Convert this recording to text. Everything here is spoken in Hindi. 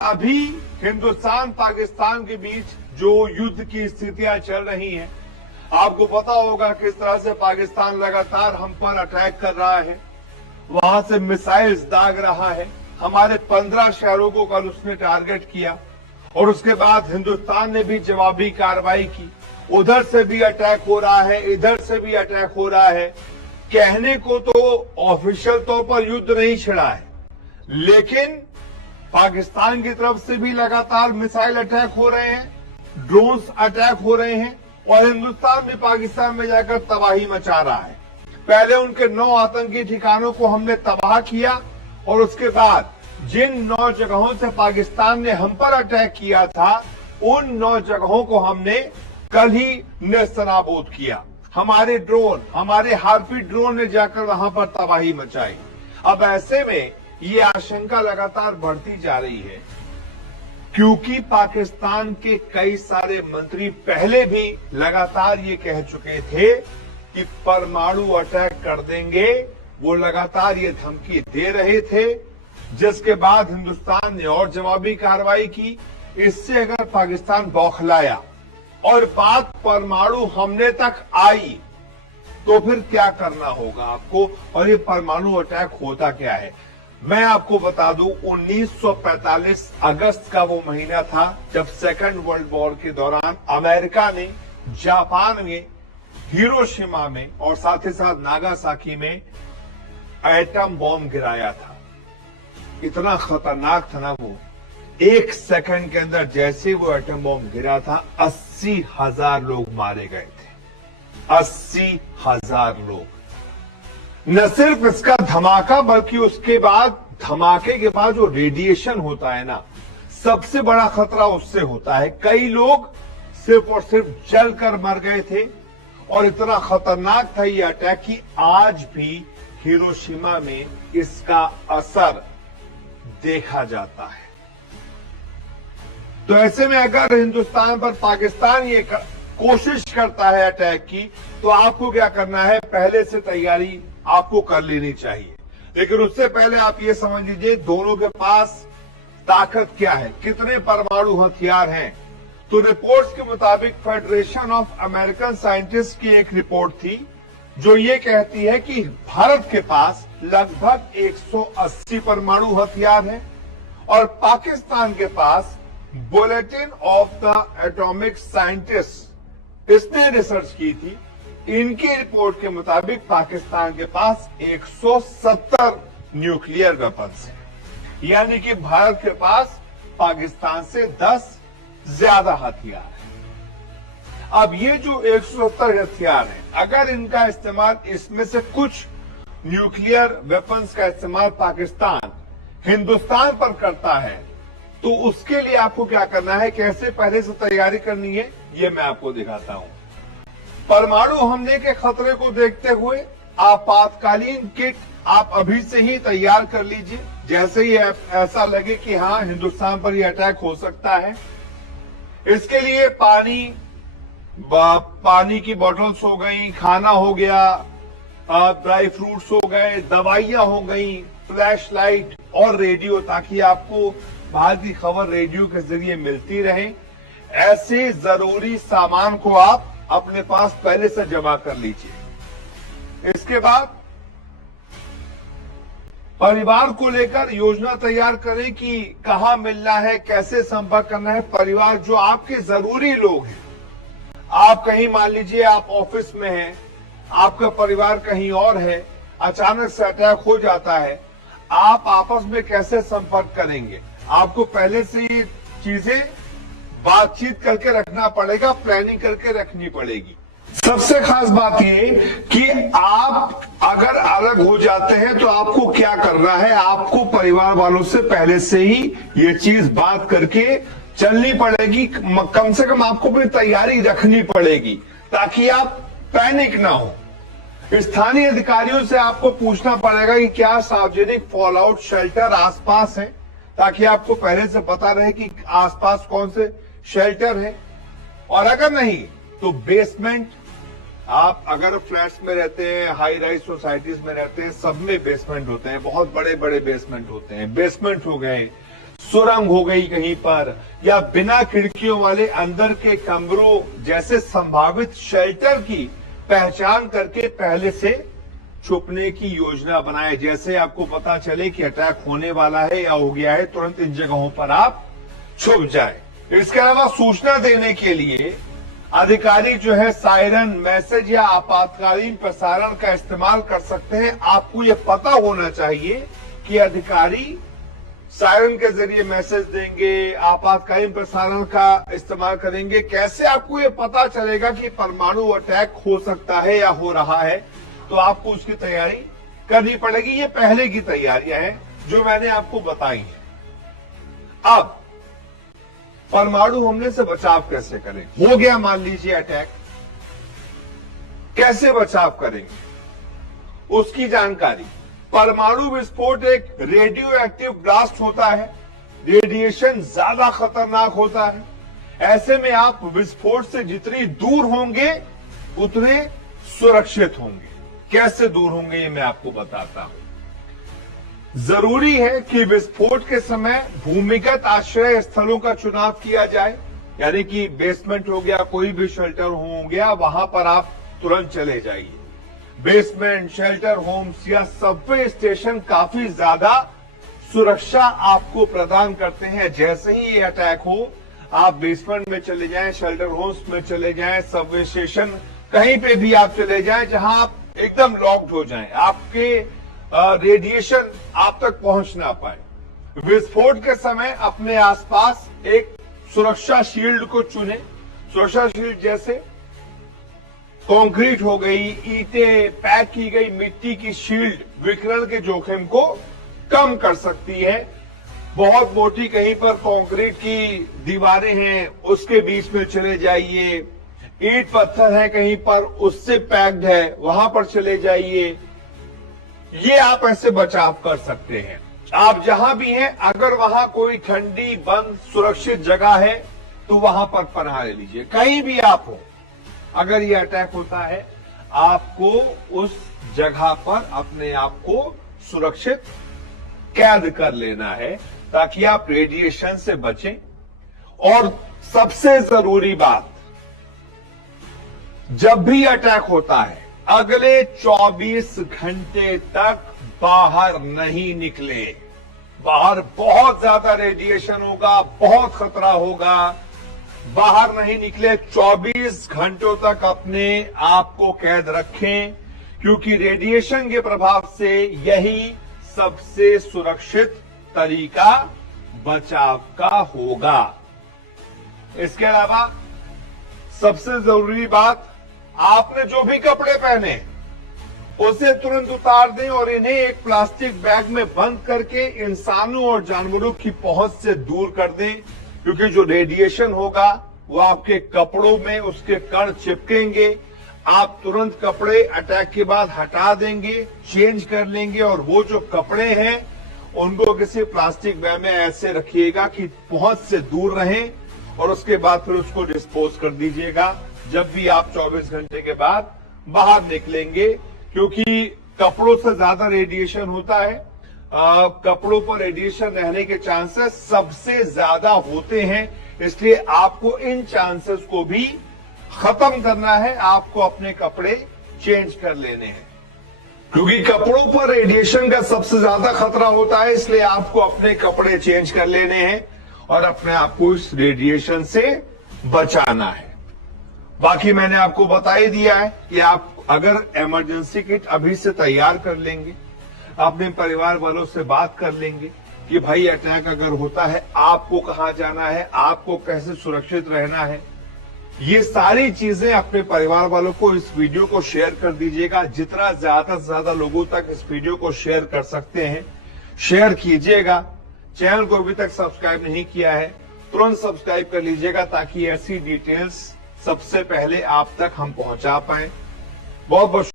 अभी हिंदुस्तान पाकिस्तान के बीच जो युद्ध की स्थितियां चल रही हैं, आपको पता होगा किस तरह से पाकिस्तान लगातार हम पर अटैक कर रहा है, वहां से मिसाइल्स दाग रहा है। हमारे 15 शहरों को कल उसने टारगेट किया और उसके बाद हिंदुस्तान ने भी जवाबी कार्रवाई की। उधर से भी अटैक हो रहा है, इधर से भी अटैक हो रहा है। कहने को तो ऑफिशियल तौर पर युद्ध नहीं छिड़ा है, लेकिन पाकिस्तान की तरफ से भी लगातार मिसाइल अटैक हो रहे हैं, ड्रोन्स अटैक हो रहे हैं और हिंदुस्तान भी पाकिस्तान में जाकर तबाही मचा रहा है। पहले उनके 9 आतंकी ठिकानों को हमने तबाह किया और उसके बाद जिन 9 जगहों से पाकिस्तान ने हम पर अटैक किया था, उन 9 जगहों को हमने कल ही नेस्तनाबूद किया। हमारे ड्रोन, हमारे हार्पी ड्रोन ने जाकर वहां पर तबाही मचाई। अब ऐसे में ये आशंका लगातार बढ़ती जा रही है, क्योंकि पाकिस्तान के कई सारे मंत्री पहले भी लगातार ये कह चुके थे कि परमाणु अटैक कर देंगे। वो लगातार ये धमकी दे रहे थे, जिसके बाद हिंदुस्तान ने और जवाबी कार्रवाई की। इससे अगर पाकिस्तान बौखलाया और बात परमाणु हमले तक आई तो फिर क्या करना होगा आपको, और ये परमाणु अटैक होता क्या है। मैं आपको बता दूं, 1945 अगस्त का वो महीना था जब सेकेंड वर्ल्ड वॉर के दौरान अमेरिका ने जापान में हिरोशिमा में और साथ ही साथ नागासाकी में एटम बॉम्ब गिराया था। इतना खतरनाक था ना वो। 1 सेकंड के अंदर जैसे वो एटम बॉम्ब गिरा था, 80,000 लोग मारे गए थे। 80,000 लोग। न सिर्फ इसका धमाका, बल्कि उसके बाद, धमाके के बाद जो रेडिएशन होता है ना, सबसे बड़ा खतरा उससे होता है। कई लोग सिर्फ और सिर्फ जलकर मर गए थे और इतना खतरनाक था ये अटैक कि आज भी हिरोशिमा में इसका असर देखा जाता है। तो ऐसे में अगर हिंदुस्तान पर पाकिस्तान ये कोशिश करता है अटैक की, तो आपको क्या करना है, पहले से तैयारी आपको कर लेनी चाहिए। लेकिन उससे पहले आप ये समझ लीजिए दोनों के पास ताकत क्या है, कितने परमाणु हथियार हैं। तो रिपोर्ट्स के मुताबिक फेडरेशन ऑफ अमेरिकन साइंटिस्ट की एक रिपोर्ट थी जो ये कहती है कि भारत के पास लगभग 180 परमाणु हथियार हैं और पाकिस्तान के पास bulletin of the atomic scientist, इसने रिसर्च की थी, इनकी रिपोर्ट के मुताबिक पाकिस्तान के पास 170 न्यूक्लियर वेपन्स हैं। यानी कि भारत के पास पाकिस्तान से 10 ज्यादा हथियार हैं। अब ये जो 170 हथियार हैं, अगर इनका इस्तेमाल, इसमें से कुछ न्यूक्लियर वेपन्स का इस्तेमाल पाकिस्तान हिंदुस्तान पर करता है, तो उसके लिए आपको क्या करना है, कैसे पहले से तैयारी करनी है, ये मैं आपको दिखाता हूं। परमाणु हमले के खतरे को देखते हुए आपातकालीन किट आप अभी से ही तैयार कर लीजिए। जैसे ही ऐसा लगे कि हाँ हिंदुस्तान पर यह अटैक हो सकता है, इसके लिए पानी की बोतल्स हो गई, खाना हो गया, ड्राई फ्रूट्स हो गए, दवाइयां हो गई, फ्लैश लाइट और रेडियो, ताकि आपको बाहर की खबर रेडियो के जरिए मिलती रहे। ऐसे जरूरी सामान को आप अपने पास पहले से जमा कर लीजिए। इसके बाद परिवार को लेकर योजना तैयार करें कि कहां मिलना है, कैसे संपर्क करना है। परिवार, जो आपके जरूरी लोग हैं, आप कहीं, मान लीजिए आप ऑफिस में हैं, आपका परिवार कहीं और है, अचानक से अटैक हो जाता है, आप आपस में कैसे संपर्क करेंगे, आपको पहले से ये चीजें बातचीत करके रखना पड़ेगा, प्लानिंग करके रखनी पड़ेगी। सबसे खास बात ये कि आप अगर अलग हो जाते हैं तो आपको क्या करना है, आपको परिवार वालों से पहले से ही ये चीज बात करके चलनी पड़ेगी। कम से कम आपको अपनी तैयारी रखनी पड़ेगी ताकि आप पैनिक ना हो। स्थानीय अधिकारियों से आपको पूछना पड़ेगा कि क्या सार्वजनिक फॉल आउट शेल्टर आसपास है, ताकि आपको पहले से पता रहे कि आसपास कौन से शेल्टर है। और अगर नहीं तो बेसमेंट, आप अगर फ्लैट्स में रहते हैं, हाई राइज सोसाइटीज में रहते हैं, सब में बेसमेंट होते हैं, बहुत बड़े बड़े बेसमेंट होते हैं। बेसमेंट हो गए, सुरंग हो गई कहीं पर, या बिना खिड़कियों वाले अंदर के कमरों जैसे संभावित शेल्टर की पहचान करके पहले से छुपने की योजना बनाए। जैसे आपको पता चले कि अटैक होने वाला है या हो गया है, तुरंत इन जगहों पर आप छुप जाए। इसके अलावा सूचना देने के लिए अधिकारी जो है सायरन, मैसेज या आपातकालीन प्रसारण का इस्तेमाल कर सकते हैं। आपको यह पता होना चाहिए कि अधिकारी सायरन के जरिए मैसेज देंगे, आपातकालीन प्रसारण का इस्तेमाल करेंगे। कैसे आपको यह पता चलेगा कि परमाणु अटैक हो सकता है या हो रहा है? तो आपको उसकी तैयारी करनी पड़ेगी। ये पहले की तैयारियां हैं जो मैंने आपको बताई हैं। अब परमाणु हमले से बचाव कैसे करें? हो गया मान लीजिए अटैक, कैसे बचाव करेंगे उसकी जानकारी। परमाणु विस्फोट एक रेडियो एक्टिव ब्लास्ट होता है, रेडिएशन ज्यादा खतरनाक होता है। ऐसे में आप विस्फोट से जितनी दूर होंगे उतने सुरक्षित होंगे। कैसे दूर होंगे ये मैं आपको बताता हूं। जरूरी है कि विस्फोट के समय भूमिगत आश्रय स्थलों का चुनाव किया जाए, यानी कि बेसमेंट हो गया, कोई भी शेल्टर हो गया, वहां पर आप तुरंत चले जाइए। बेसमेंट, शेल्टर होम्स या सबवे स्टेशन काफी ज्यादा सुरक्षा आपको प्रदान करते हैं। जैसे ही ये अटैक हो आप बेसमेंट में चले जाएं, शेल्टर होम्स में चले जाएं, सबवे स्टेशन कहीं पे भी आप चले जाएं जहां आप एकदम लॉक्ड हो जाएं, आपके रेडिएशन आप तक पहुंच ना पाए। विस्फोट के समय अपने आसपास एक सुरक्षा शील्ड को चुने। सुरक्षा शील्ड जैसे कंक्रीट हो गई, ईंटें, पैक की गई मिट्टी की शील्ड विकिरण के जोखिम को कम कर सकती है। बहुत मोटी कहीं पर कंक्रीट की दीवारें हैं, उसके बीच में चले जाइए। ईंट पत्थर है कहीं पर, उससे पैक्ड है, वहां पर चले जाइए। ये आप ऐसे बचाव कर सकते हैं। आप जहां भी हैं, अगर वहां कोई ठंडी, बंद, सुरक्षित जगह है तो वहां पर पनाह ले लीजिए। कहीं भी आप हो, अगर ये अटैक होता है, आपको उस जगह पर अपने आप को सुरक्षित कैद कर लेना है ताकि आप रेडिएशन से बचें। और सबसे जरूरी बात, जब भी अटैक होता है अगले 24 घंटे तक बाहर नहीं निकले। बाहर बहुत ज्यादा रेडिएशन होगा, बहुत खतरा होगा, बाहर नहीं निकले। 24 घंटों तक अपने आप को कैद रखें, क्योंकि रेडिएशन के प्रभाव से यही सबसे सुरक्षित तरीका बचाव का होगा। इसके अलावा सबसे जरूरी बात, आपने जो भी कपड़े पहने उसे तुरंत उतार दें और इन्हें एक प्लास्टिक बैग में बंद करके इंसानों और जानवरों की पहुंच से दूर कर दें, क्योंकि जो रेडिएशन होगा वो आपके कपड़ों में उसके कण चिपकेंगे। आप तुरंत कपड़े अटैक के बाद हटा देंगे, चेंज कर लेंगे, और वो जो कपड़े हैं उनको किसी प्लास्टिक बैग में ऐसे रखिएगा कि पहुंच से दूर रहें, और उसके बाद फिर उसको डिस्पोज कर दीजिएगा जब भी आप 24 घंटे के बाद बाहर निकलेंगे, क्योंकि कपड़ों से ज्यादा रेडिएशन होता है। कपड़ों पर रेडिएशन रहने के चांसेस सबसे ज्यादा होते हैं, इसलिए आपको इन चांसेस को भी खत्म करना है। आपको अपने कपड़े चेंज कर लेने हैं, क्योंकि कपड़ों पर रेडिएशन का सबसे ज्यादा खतरा होता है, इसलिए आपको अपने कपड़े चेंज कर लेने हैं और अपने आप को इस रेडिएशन से बचाना है। बाकी मैंने आपको बता ही दिया है कि आप अगर इमरजेंसी किट अभी से तैयार कर लेंगे, अपने परिवार वालों से बात कर लेंगे कि भाई अटैक अगर होता है आपको कहां जाना है, आपको कैसे सुरक्षित रहना है, ये सारी चीजें अपने परिवार वालों को इस वीडियो को शेयर कर दीजिएगा। जितना ज्यादा से ज्यादा लोगों तक इस वीडियो को शेयर कर सकते हैं शेयर कीजिएगा। चैनल को अभी तक सब्सक्राइब नहीं किया है तुरंत सब्सक्राइब कर लीजिएगा, ताकि ऐसी डिटेल्स सबसे पहले आप तक हम पहुंचा पाए। बहुत बहुत